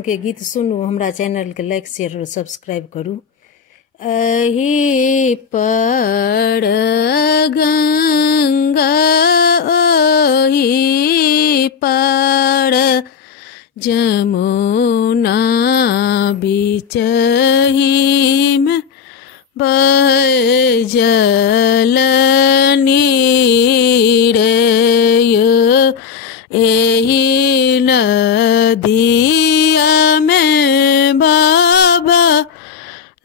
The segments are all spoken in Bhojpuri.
के गीत सुनू, हमरा चैनल के लाइक शेयर और सब्सक्राइब करू। अही पर गंगा ओही पर जमुना बिचही में बहे जल नीर एही नदिया में बाबा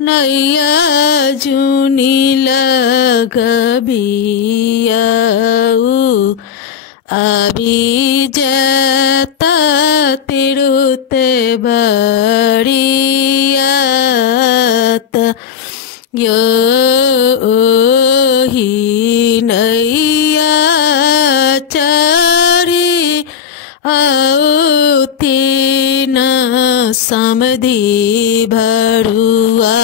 नैया जुनी लगबिया अभी जता तिरुत बड़ियात यो ही नैया चारी तीन समधि भरुआ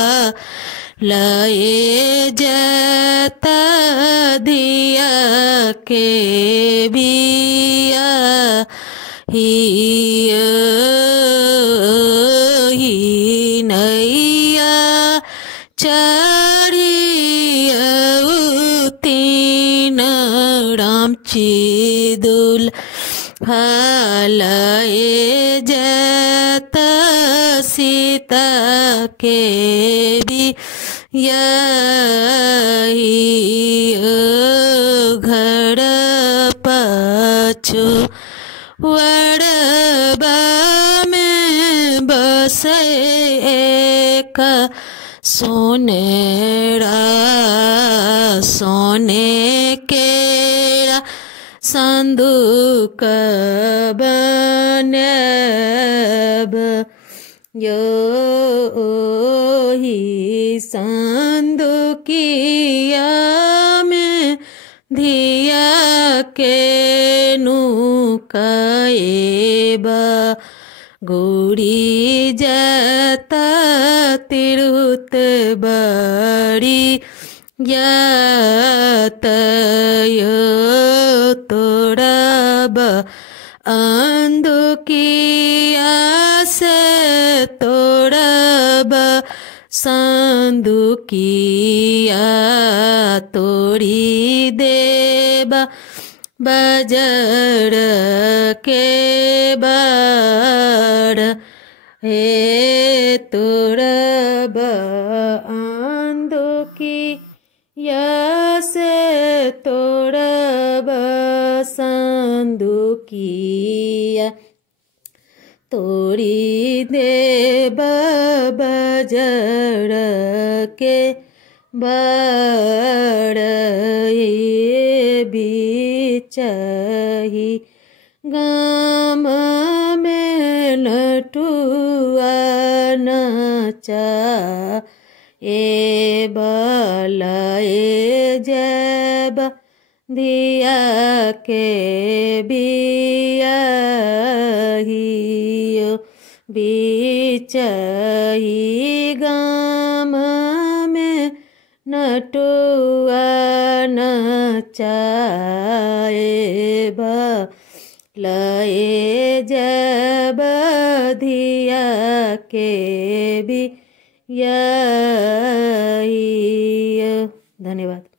लए जता दिया के बिया ही नैया चारी तीन रामचिदुल हालए जत सीता के भी घर पछु वड़बा में बसे एक सोनेरा सोने केरा संदूक बनब यो ही संदूकिया में धिया के नुकाएबा गुड़ी जता तिरुत बड़ी यात तोड़ब अंधुकिया से तोड़ब संदुकिया तोड़ी देब बजर के बाड़ हे तोड़ब अंधुकिया से तोड़ब संदुकिया तोड़ी देब बजर के बाड़ बिचही गाम में नटुआ नचा ए बलाए जब दिया के बिया बिचही गाम में नटुआ नचाए लए जब दिया के भी धन्यवाद।